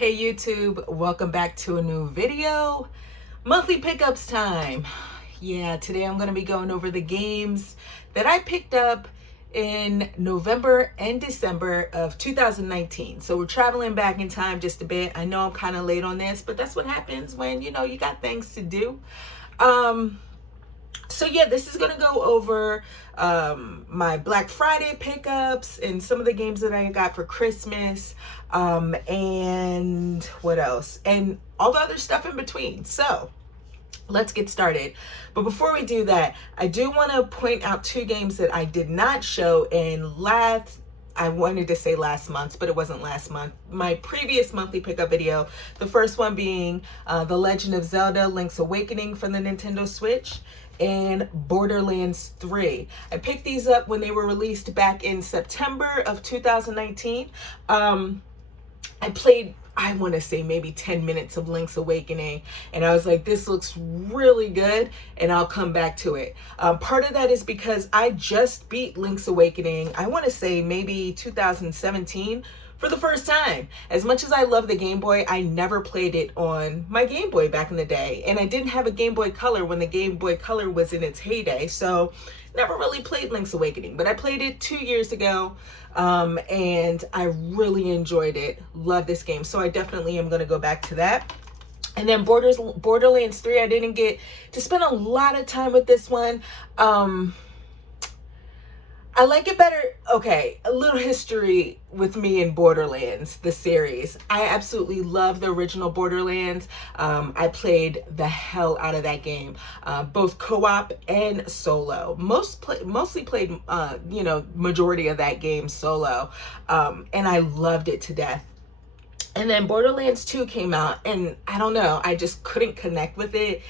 Hey YouTube, welcome back to a new video. Monthly pickups time. Yeah, today I'm going to be going over the games that I picked up in November and December of 2019. So we're traveling back in time just a bit. I know I'm kind of late on this, but that's what happens when, you got things to do. So yeah, this is going to go over my Black Friday pickups and some of the games that I got for Christmas, and what else? And all the other stuff in between. So let's get started. But before we do that, I do want to point out two games that I did not show in I wanted to say last month, but it wasn't last month. My previous monthly pickup video, the first one being The Legend of Zelda Link's Awakening from the Nintendo Switch and Borderlands 3. I picked these up when they were released back in September of 2019. I played, I want to say maybe 10 minutes of Link's Awakening, and I was like, this looks really good, and I'll come back to it. Part of that is because I just beat Link's Awakening, I want to say maybe 2017, for the first time. As much as I love the Game Boy, I never played it on my Game Boy back in the day, and I didn't have a Game Boy Color when the Game Boy Color was in its heyday, so never really played Link's Awakening, but I played it 2 years ago, and I really enjoyed it. Love this game, so I definitely am going to go back to that. And then Borderlands 3, I didn't get to spend a lot of time with this one. I like it better. Okay, a little history with me in Borderlands, the series. I absolutely love the original Borderlands. I played the hell out of that game, both co-op and solo. Mostly played, majority of that game solo, and I loved it to death. And then Borderlands 2 came out, and I don't know, I just couldn't connect with it.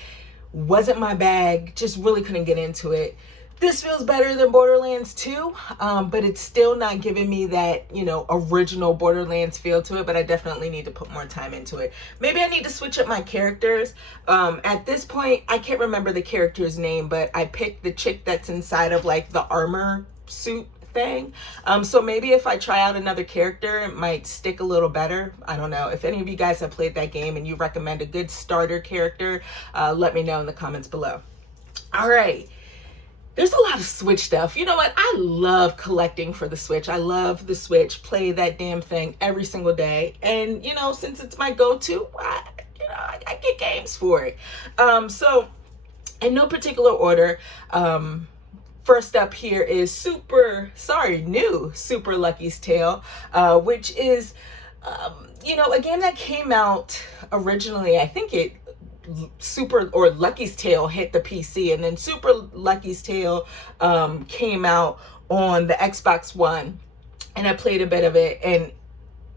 Wasn't my bag, just really couldn't get into it. This feels better than Borderlands 2, but it's still not giving me that, original Borderlands feel to it, but I definitely need to put more time into it. Maybe I need to switch up my characters. At this point, I can't remember the character's name, but I picked the chick that's inside of, like, the armor suit thing. So maybe if I try out another character, it might stick a little better. I don't know. If any of you guys have played that game and you recommend a good starter character, let me know in the comments below. All right. There's a lot of Switch stuff. You know what? I love collecting for the Switch. I love the Switch. Play that damn thing every single day. And, since it's my go-to, I get games for it. So, in no particular order, first up here is new Super Lucky's Tale, which is, a game that came out originally, I think Lucky's Tale hit the PC, and then Super Lucky's Tale came out on the Xbox One, and I played a bit of it, and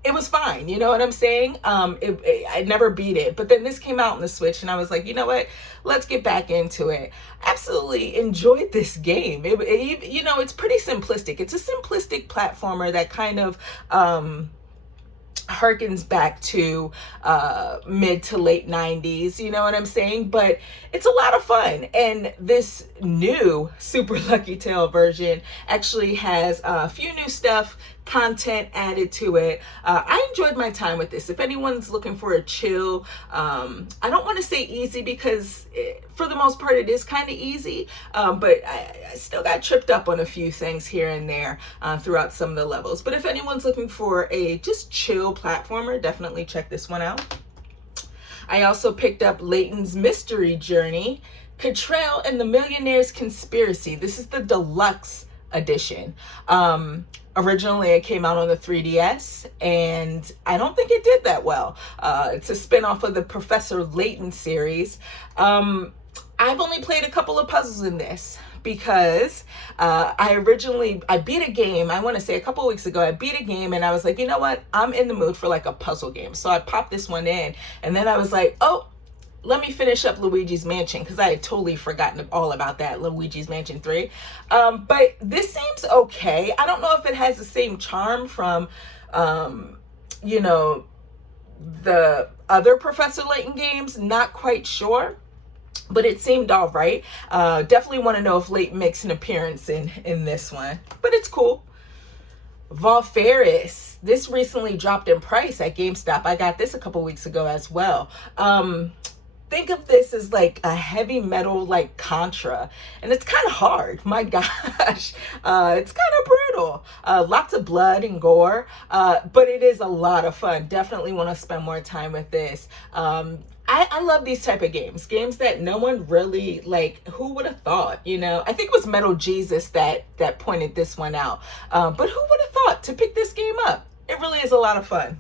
it was fine. You know what I'm saying? I never beat it, but then this came out on the Switch, and I was like, you know what? Let's get back into it. Absolutely enjoyed this game. It's pretty simplistic. It's a simplistic platformer that kind of harkens back to mid to late 90s, you know what I'm saying? But it's a lot of fun, and this new Super Lucky Tale version actually has a few new content added to it. I enjoyed my time with this. If anyone's looking for a chill, I don't want to say easy, because for the most part it is kind of easy, but I still got tripped up on a few things here and there throughout some of the levels. But if anyone's looking for a just chill platformer, definitely check this one out. I also picked up Layton's Mystery Journey, Kathryn and the Millionaire's Conspiracy. This is the deluxe edition. Originally it came out on the 3DS, and I don't think it did that well. It's a spin-off of the Professor Layton series. I've only played a couple of puzzles in this because I beat a game, I want to say a couple of weeks ago, I beat a game, and I was like, you know what? I'm in the mood for like a puzzle game. So I popped this one in, and then I was like, oh, let me finish up Luigi's Mansion, because I had totally forgotten all about that, Luigi's Mansion 3. But this seems okay. I don't know if it has the same charm from, the other Professor Layton games. Not quite sure, but it seemed all right. Definitely want to know if Layton makes an appearance in this one, but it's cool. Volfres. This recently dropped in price at GameStop. I got this a couple weeks ago as well. Think of this as like a heavy metal like Contra, and it's kind of hard. My gosh, it's kind of brutal. Lots of blood and gore, but it is a lot of fun. Definitely want to spend more time with this. I love these type of games that no one really, like, who would have thought, you know? I think it was Metal Jesus that pointed this one out. But who would have thought to pick this game up? It really is a lot of fun.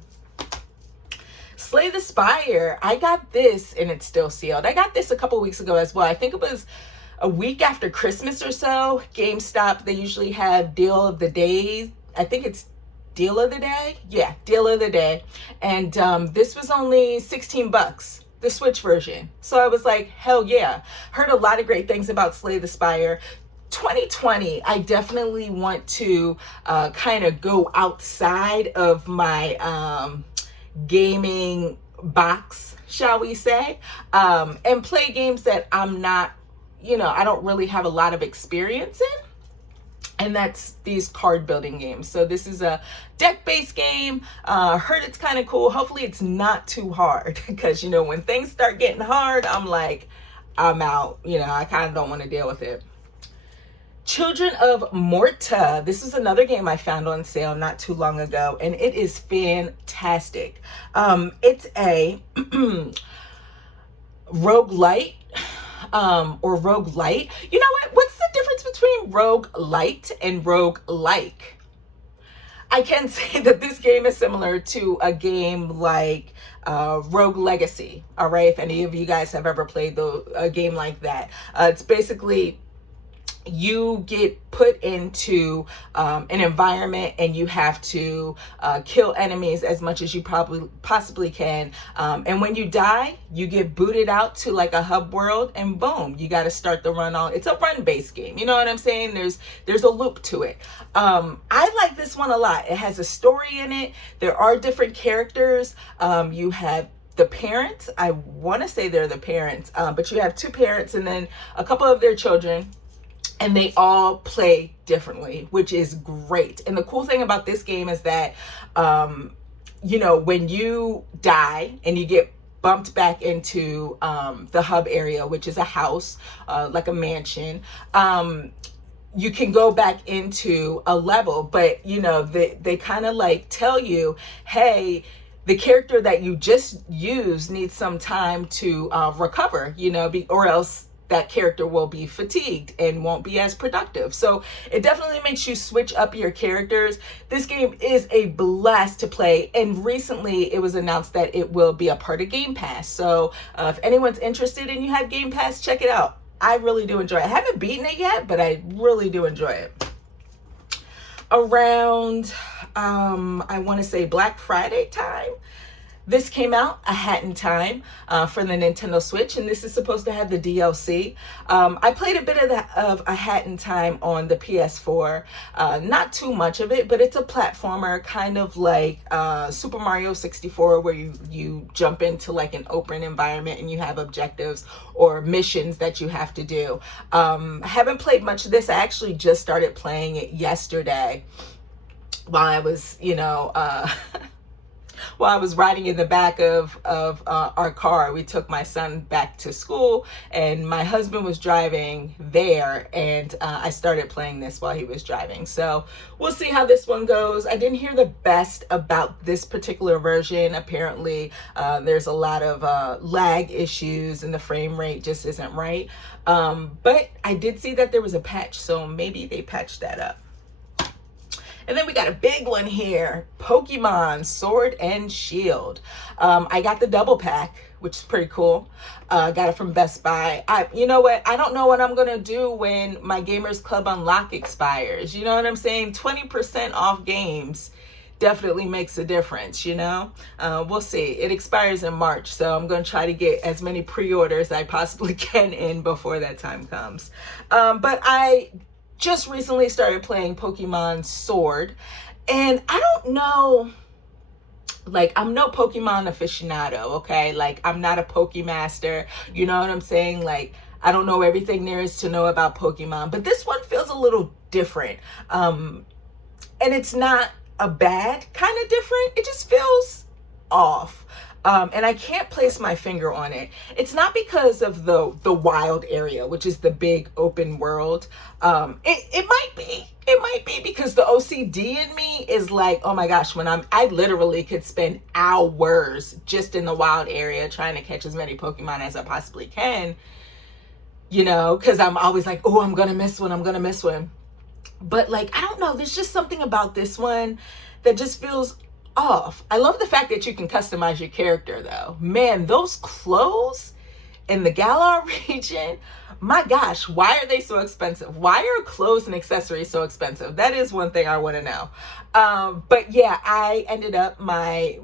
Slay the Spire. I got this, and it's still sealed. I got this a couple weeks ago as well. I think it was a week after Christmas or so. GameStop, they usually have deal of the day. I think it's deal of the day. Yeah, deal of the day. And this was only 16 bucks. The Switch version. So I was like, hell yeah. Heard a lot of great things about Slay the Spire. 2020, I definitely want to kind of go outside of my gaming box, shall we say, and play games that I'm not, you know, I don't really have a lot of experience in. And that's these card building games. So this is a deck-based game. Heard it's kind of cool. Hopefully it's not too hard, because, you know, when things start getting hard, I'm like, I'm out. You know, I kind of don't want to deal with it. Children of Morta. This is another game I found on sale not too long ago, and it is fantastic. It's a roguelite. Or roguelite. You know what? What's the difference between roguelite and roguelike? I can say that this game is similar to a game like Rogue Legacy. All right, if any of you guys have ever played a game like that, it's basically you get put into an environment, and you have to kill enemies as much as you possibly can. And when you die, you get booted out to like a hub world, and boom, you got to start the run on. It's a run-based game. You know what I'm saying? There's a loop to it. I like this one a lot. It has a story in it. There are different characters. You have the parents. I want to say they're the parents, but you have two parents and then a couple of their children. And they all play differently, which is great. And the cool thing about this game is that, you know, when you die and you get bumped back into the hub area, which is a house, like a mansion, you can go back into a level. But, you know, they kind of like tell you, hey, the character that you just used needs some time to recover, you know, or else that character will be fatigued and won't be as productive. So it definitely makes you switch up your characters. This game is a blast to play, and recently it was announced that it will be a part of Game Pass. So if anyone's interested and you have Game Pass, check it out. I really do enjoy it. I haven't beaten it yet, but I really do enjoy it. Around I want to say Black Friday time, this came out, A Hat in Time, for the Nintendo Switch, and this is supposed to have the DLC. I played a bit of A Hat in Time on the PS4, not too much of it, but it's a platformer, kind of like Super Mario 64, where you jump into like an open environment and you have objectives or missions that you have to do. I haven't played much of this. I actually just started playing it yesterday while I was, you know, while I was riding in the back of our car. We took my son back to school, and my husband was driving there, and I started playing this while he was driving. So we'll see how this one goes. I didn't hear the best about this particular version. Apparently, there's a lot of lag issues, and the frame rate just isn't right. But I did see that there was a patch, so maybe they patched that up. And then we got a big one here, Pokemon Sword and Shield. I got the double pack, which is pretty cool. Got it from Best Buy. You know what? I don't know what I'm going to do when my Gamers Club Unlock expires. You know what I'm saying? 20% off games definitely makes a difference, you know? We'll see. It expires in March, so I'm going to try to get as many pre-orders I possibly can in before that time comes. But I just recently started playing Pokemon Sword, and I don't know, like, I'm no Pokemon aficionado, okay? Like, I'm not a Pokemaster, you know what I'm saying? Like, I don't know everything there is to know about Pokemon, but this one feels a little different. And it's not a bad kind of different. It just feels off. And I can't place my finger on it. It's not because of the wild area, which is the big open world. It might be. It might be because the OCD in me is like, oh my gosh, I literally could spend hours just in the wild area trying to catch as many Pokemon as I possibly can, because I'm always like, oh, I'm gonna miss one, I'm gonna miss one. But like, I don't know, there's just something about this one that just feels off. I love the fact that you can customize your character though. Man, those clothes in the Galar region, my gosh, why are they so expensive? Why are clothes and accessories so expensive? That is one thing I want to know. But yeah, I ended up, my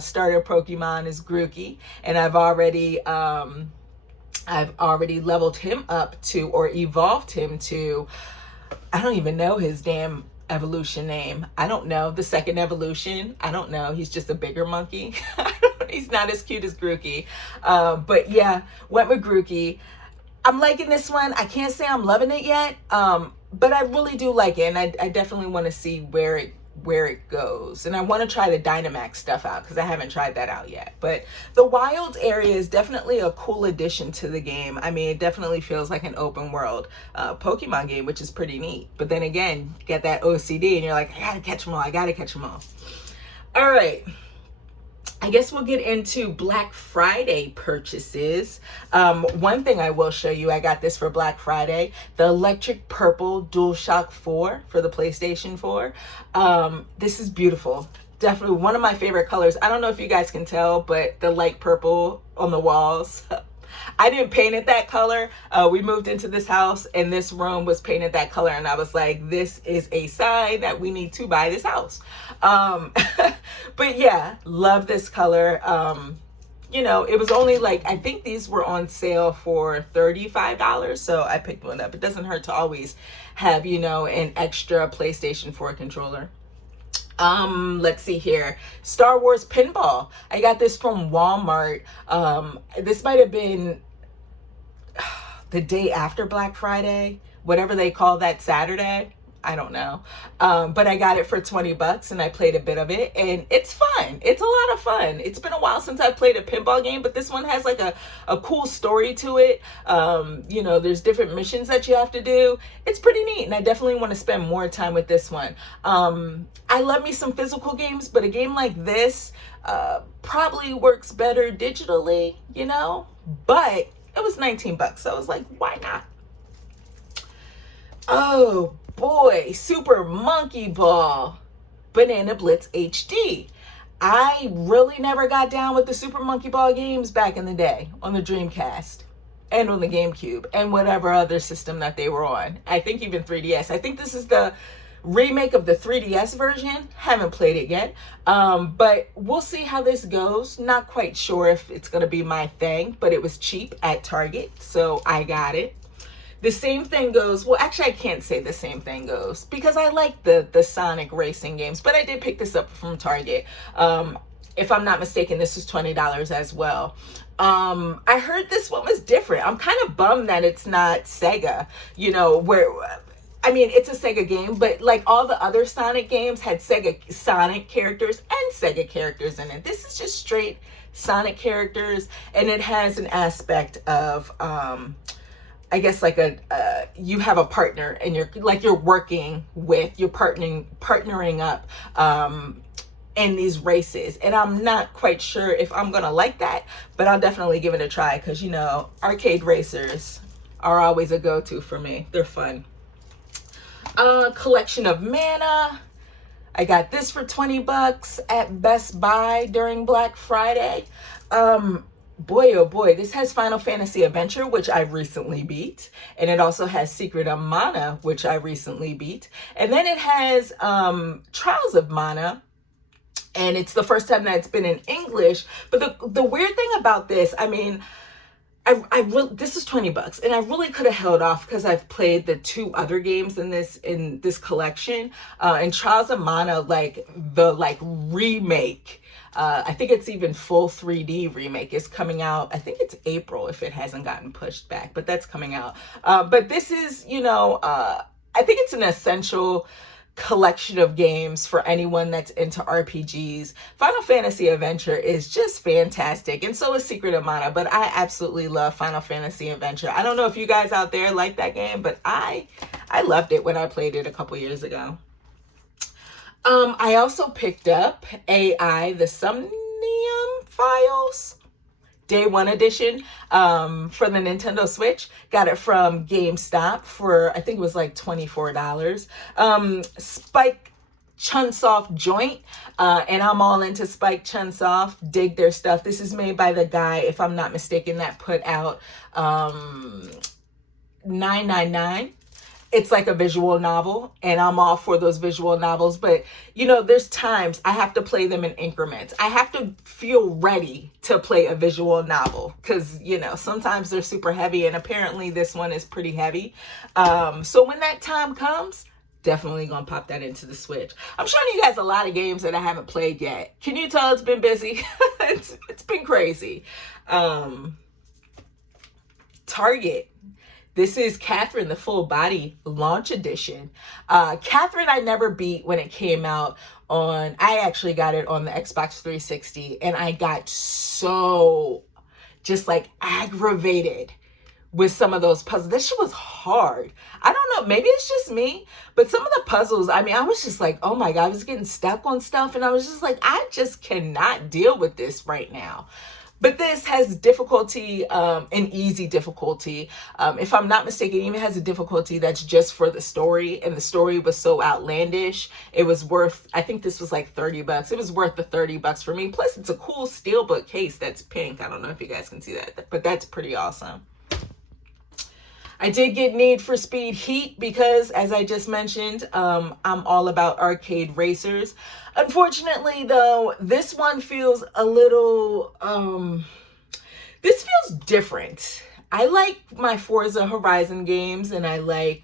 starter Pokemon is Grookey, and I've already leveled him up to, or evolved him to, I don't even know his damn evolution name. I don't know. The second evolution. I don't know. He's just a bigger monkey. He's not as cute as Grookey. But yeah, went with Grookey. I'm liking this one. I can't say I'm loving it yet. But I really do like it. And I definitely want to see where it goes. And I want to try the Dynamax stuff out because I haven't tried that out yet. But the wild area is definitely a cool addition to the game. I mean, it definitely feels like an open world Pokemon game, which is pretty neat. But then again, you get that OCD and you're like, I gotta catch them all. I gotta catch them all. All right. I guess we'll get into Black Friday purchases. One thing I will show you, I got this for Black Friday, the electric purple Dualshock 4 for the PlayStation 4. This is beautiful. Definitely one of my favorite colors. I don't know if you guys can tell, but the light purple on the walls. I didn't paint it that color. We moved into this house and this room was painted that color, and I was like, this is a sign that we need to buy this house. But yeah, love this color. It was only like, I think these were on sale for $35, so I picked one up. It doesn't hurt to always have, an extra PlayStation 4 controller. Let's see here. Star Wars Pinball. I got this from Walmart. This might have been the day after Black Friday, whatever they call that Saturday. I don't know. But I got it for $20 and I played a bit of it and it's fun. It's a lot of fun. It's been a while since I played a pinball game, but this one has like a cool story to it. There's different missions that you have to do. It's pretty neat and I definitely want to spend more time with this one. I love me some physical games, but a game like this probably works better digitally, but it was $19. So I was like, why not? Oh boy, Super Monkey Ball Banana Blitz HD. I really never got down with the Super Monkey Ball games back in the day on the Dreamcast and on the GameCube and whatever other system that they were on. I think even 3DS. I think this is the remake of the 3DS version. Haven't played it yet. But we'll see how this goes. Not quite sure if it's going to be my thing, but it was cheap at Target, so I got it. The same thing goes, well, actually, I can't say the same thing goes because I like the Sonic racing games, but I did pick this up from Target. If I'm not mistaken, this was $20 as well. I heard this one was different. I'm kind of bummed that it's not Sega, it's a Sega game, but like all the other Sonic games had Sonic characters and Sega characters in it. This is just straight Sonic characters, and it has an aspect of, I guess like you have a partner and you're partnering up in these races. And I'm not quite sure if I'm going to like that, but I'll definitely give it a try because, arcade racers are always a go-to for me. They're fun. Collection of Mana. I got this for $20 at Best Buy during Black Friday. Boy, oh boy, this has Final Fantasy Adventure, which I recently beat. And it also has Secret of Mana, which I recently beat. And then it has Trials of Mana. And it's the first time that it's been in English. But the weird thing about this, this is $20 and I really could have held off because I've played the two other games in this collection. And Trials of Mana, the remake, I think it's even full 3D remake is coming out. I think it's April if it hasn't gotten pushed back, but that's coming out. But this is, I think it's an essential collection of games for anyone that's into RPGs. Final Fantasy Adventure is just fantastic, and so is Secret of Mana, but I absolutely love Final Fantasy Adventure. I don't know if you guys out there like that game, but I loved it when I played it a couple years ago. I also picked up AI, the Somnium Files, Day One edition, for the Nintendo Switch. Got it from GameStop for, I think it was like $24. Spike Chunsoft joint, and I'm all into Spike Chunsoft. Dig their stuff. This is made by the guy, if I'm not mistaken, that put out 999. It's like a visual novel, and I'm all for those visual novels, but you know, there's times I have to play them in increments. I have to feel ready to play a visual novel because, you know, sometimes they're super heavy, and apparently this one is pretty heavy. So when that time comes, definitely gonna pop that into the Switch. I'm showing you guys a lot of games that I haven't played yet. Can you tell it's been busy? It's been crazy. Target. This is Kathryn, the full body launch edition. Kathryn I never beat when it came out on, I actually got it on the Xbox 360, and I got so just like aggravated with some of those puzzles. This shit was hard. I don't know, maybe it's just me, but some of the puzzles, I mean, I was just like, oh my God, I was getting stuck on stuff, and I was just like, I just cannot deal with this right now. But this has difficulty, an easy difficulty. If I'm not mistaken, it even has a difficulty that's just for the story. And the story was so outlandish. It was worth, I think this was like $30. It was worth the $30 for me. Plus, it's a cool steelbook case that's pink. I don't know if you guys can see that, but that's pretty awesome. I did get Need for Speed Heat because, as I just mentioned, I'm all about arcade racers. Unfortunately, though, this one feels a little, this feels different. I like my Forza Horizon games, and I like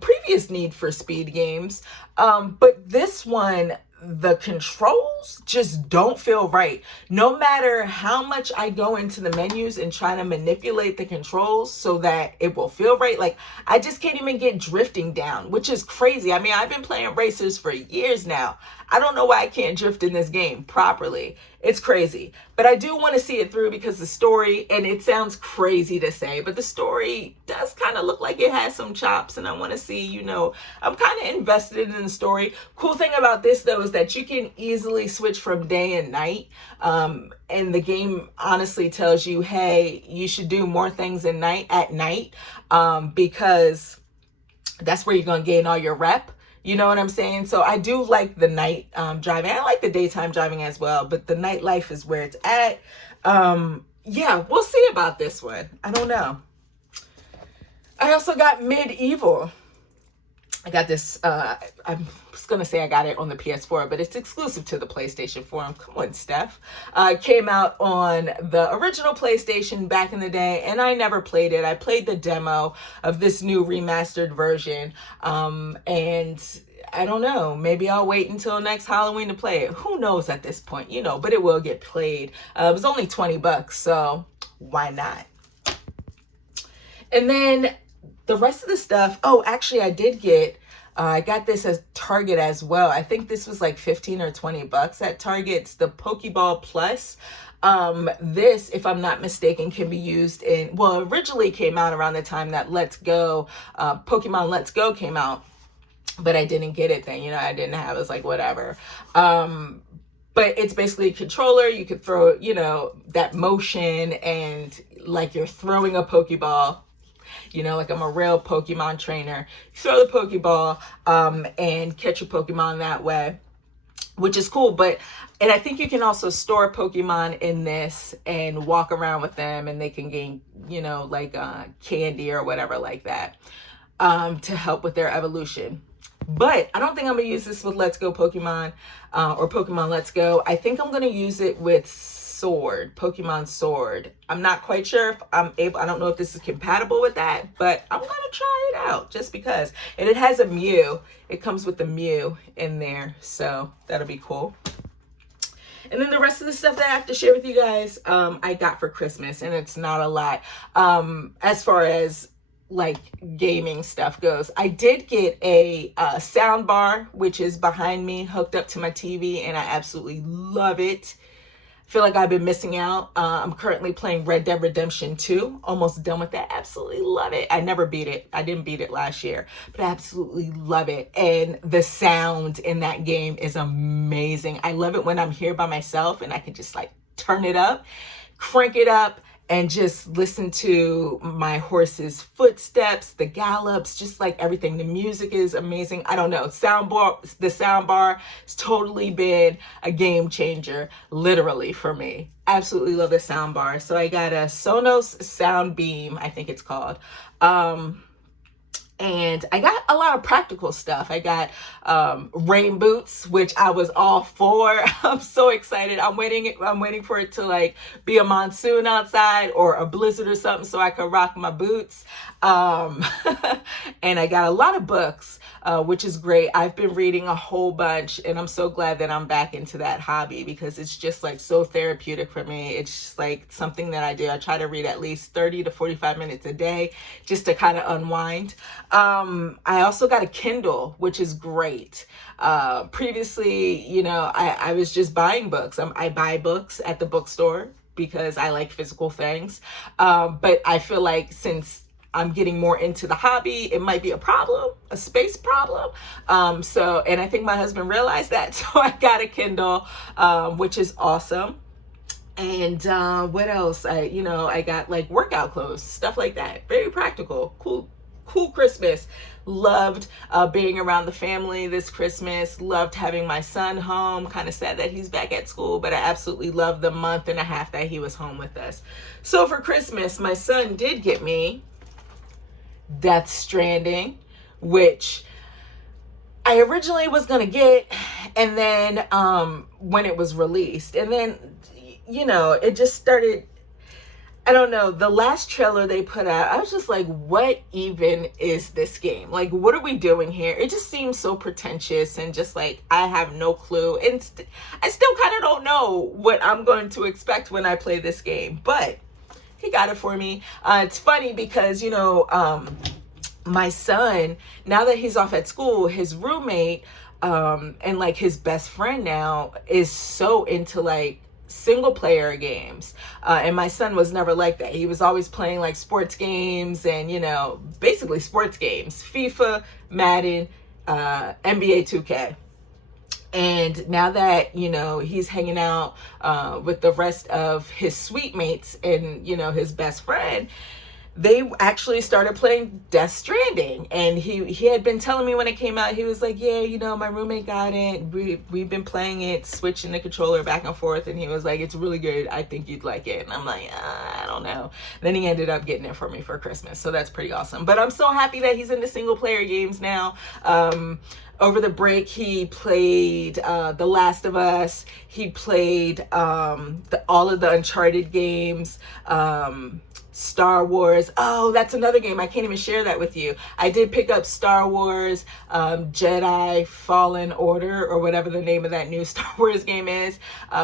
previous Need for Speed games, but this one, the controls just don't feel right. No matter how much I go into the menus and try to manipulate the controls so that it will feel right, like I just can't even get drifting down, which is crazy. I mean, I've been playing racers for years now. I don't know why I can't drift in this game properly. It's crazy. But I do want to see it through because the story, and it sounds crazy to say, but the story does kind of look like it has some chops, and I want to see, you know, I'm kind of invested in the story. Cool thing about this, though, is that you can easily switch from day and night. And the game honestly tells you, hey, you should do more things at night, because that's where you're going to gain all your rep. You know what I'm saying? So I do like the night driving. I like the daytime driving as well, but the nightlife is where it's at. Yeah, we'll see about this one. I don't know. I also got Medieval. I got this, I'm just going to say I got it on the PS4, but it's exclusive to the PlayStation 4. Come on, Steph. Came out on the original PlayStation back in the day, and I never played it. I played the demo of this new remastered version, and I don't know. Maybe I'll wait until next Halloween to play it. Who knows at this point, you know, but it will get played. It was only $20, so why not? And then the rest of the stuff, oh, actually I did get, I got this at Target as well. I think this was like 15 or $20 at Target. It's the Pokeball Plus. This, if I'm not mistaken, can be used in, well, originally came out around the time that Let's Go, Pokemon Let's Go came out, but I didn't get it then, you know, I didn't have, it was like, whatever. But it's basically a controller. You could throw, you know, that motion and like you're throwing a Pokeball. You know, like I'm a real Pokemon trainer. You throw the Pokeball and catch your Pokemon that way, which is cool. But, and I think you can also store Pokemon in this and walk around with them, and they can gain, you know, like candy or whatever like that to help with their evolution. But I don't think I'm going to use this with Let's Go Pokemon or Pokemon Let's Go. I think I'm going to use it with Sword, Pokemon Sword. I'm not quite sure if I'm able, I don't know if this is compatible with that, but I'm going to try it out just because. And it has a Mew. It comes with the Mew in there, so that'll be cool. And then the rest of the stuff that I have to share with you guys, I got for Christmas, and it's not a lot. As far as like gaming stuff goes. I did get a sound bar, which is behind me, hooked up to my TV, and I absolutely love it. Feel like I've been missing out. I'm currently playing Red Dead Redemption 2. Almost done with that. Absolutely love it. I never beat it. I didn't beat it last year, but I absolutely love it. And the sound in that game is amazing. I love it when I'm here by myself and I can just like turn it up, crank it up, and just listen to my horse's footsteps, the gallops, just like everything. The music is amazing. I don't know. The sound bar has totally been a game changer, literally, for me. Absolutely love the sound bar. So I got a Sonos Sound Beam, I think it's called. And I got a lot of practical stuff. I got rain boots, which I was all for. I'm so excited. I'm waiting for it to like be a monsoon outside or a blizzard or something so I can rock my boots. And I got a lot of books, which is great. I've been reading a whole bunch, and I'm so glad that I'm back into that hobby because it's just like so therapeutic for me. It's just like something that I do. I try to read at least 30 to 45 minutes a day just to kind of unwind. I also got a Kindle, which is great. Previously, you know, I was just buying books. I buy books at the bookstore because I like physical things. But I feel like since I'm getting more into the hobby, it might be a problem, a space problem. And I think my husband realized that. So I got a Kindle, which is awesome. And what else? I got like workout clothes, stuff like that. Very practical, cool Christmas. Loved being around the family this Christmas. Loved having my son home. Kind of sad that he's back at school, but I absolutely loved the month and a half that he was home with us. So for Christmas, my son did get me Death Stranding, which I originally was going to get, and then when it was released, and then, you know, it just started, I don't know, the last trailer they put out, I was just like, what even is this game? Like, what are we doing here? It just seems so pretentious and just like, I have no clue. And I still kind of don't know what I'm going to expect when I play this game, but he got it for me. It's funny because, you know, my son, now that he's off at school, his roommate and like his best friend now is so into like single player games. And my son was never like that. He was always playing like sports games and, you know, basically sports games, FIFA, Madden, NBA 2K. And now that, you know, he's hanging out with the rest of his suite mates and, you know, his best friend, they actually started playing Death Stranding. And he had been telling me when it came out, he was like, yeah, you know, my roommate got it. We've been playing it, switching the controller back and forth. And he was like, it's really good. I think you'd like it. And I'm like, I don't know. Then he ended up getting it for me for Christmas. So that's pretty awesome. But I'm so happy that he's into single player games now. Over the break, he played The Last of Us. He played all of the Uncharted games. Star Wars. Oh, that's another game. I can't even share that with you. I did pick up Star Wars Jedi Fallen Order, or whatever the name of that new Star Wars game is,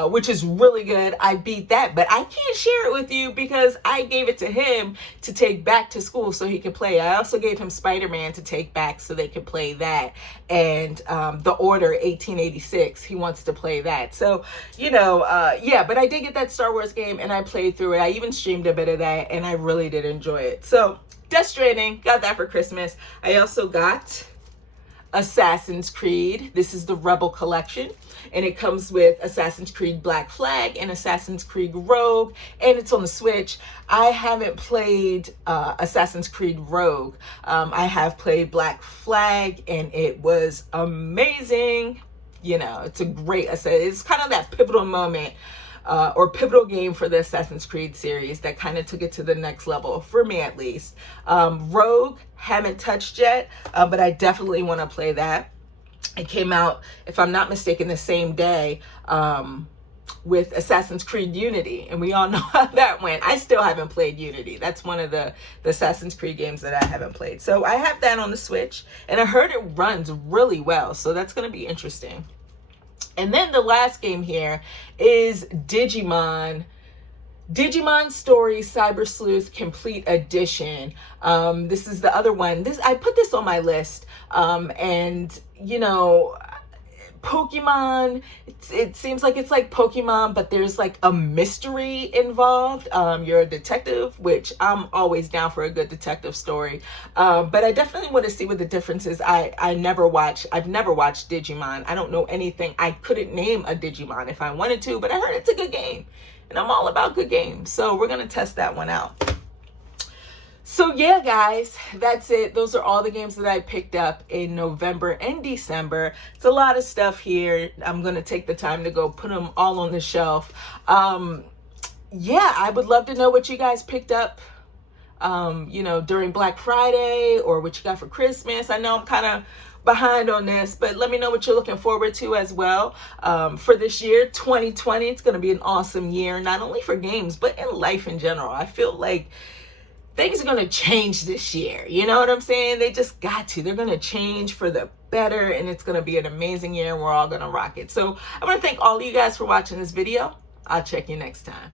which is really good. I beat that, but I can't share it with you because I gave it to him to take back to school so he could play. I also gave him Spider-Man to take back so they could play that. And The Order 1886, he wants to play that. So, you know, yeah, but I did get that Star Wars game and I played through it. I even streamed a bit of that and I really did enjoy it. So Death Stranding, got that for Christmas. I also got Assassin's Creed. This is the Rebel Collection, and it comes with Assassin's Creed Black Flag and Assassin's Creed Rogue, and it's on the Switch. I haven't played Assassin's Creed Rogue. I have played Black Flag, and it was amazing. You know, it's a great, it's kind of that pivotal moment or pivotal game for the Assassin's Creed series that kind of took it to the next level, for me at least. Rogue, haven't touched yet, but I definitely want to play that. It came out, if I'm not mistaken, the same day with Assassin's Creed Unity, and we all know how that went. I still haven't played Unity. That's one of the Assassin's Creed games that I haven't played. So I have that on the Switch, and I heard it runs really well, so that's going to be interesting. And then the last game here is Digimon Digimon Story Cyber Sleuth Complete Edition. This is the other one. I put this on my list, and you know, Pokemon, it seems like it's like Pokemon, but there's like a mystery involved. You're a detective, which I'm always down for a good detective story. But I definitely want to see what the difference is. I've never watched Digimon. I don't know anything. I couldn't name a Digimon if I wanted to, but I heard it's a good game. And I'm all about good games. So we're going to test that one out. So yeah, guys, that's it. Those are all the games that I picked up in November and December. It's a lot of stuff here. I'm going to take the time to go put them all on the shelf. Yeah, I would love to know what you guys picked up, you know, during Black Friday, or what you got for Christmas. I know I'm kind of behind on this, but let me know what you're looking forward to as well. For this year, 2020, it's going to be an awesome year, not only for games, but in life in general. I feel like things are going to change this year. You know what I'm saying? They just got to. They're going to change for the better, and it's going to be an amazing year, and we're all going to rock it. So I want to thank all of you guys for watching this video. I'll check you next time.